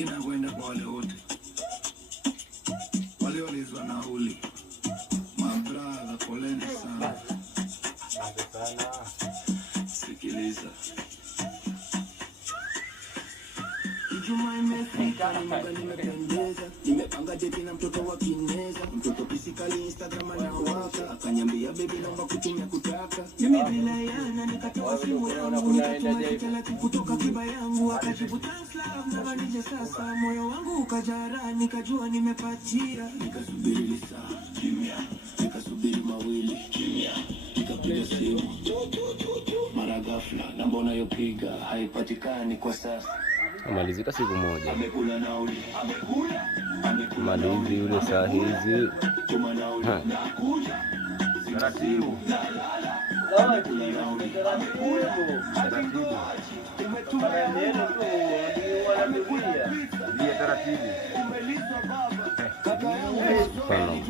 inakwenda kwa wale wote wale walizwa nauli. My brother, poleni sana. Sikiliza. Ijumaa imefika, nimeoga nimependeza. Nimepanga date na mtoto wa Kineza. Mtoto physically Instagram anawaka. Akaniambia baby naomba kutumia kutaka. Mimi bila yana nikatoa simu yangu nikatuma kitela kutoka kiba yangu. Akajibu thanks love na vanije sasa. Moyo wangu ukajara nikajua nimepatia. Nikasubiri saa kimya. Nikasubiri mawili kimya. Nikapiga simu. Mara ghafla namba unayopiga haipatikani kwa sasa. Malizika siku moja. Malizi yule saa hizi. Taratibu. Taratibu.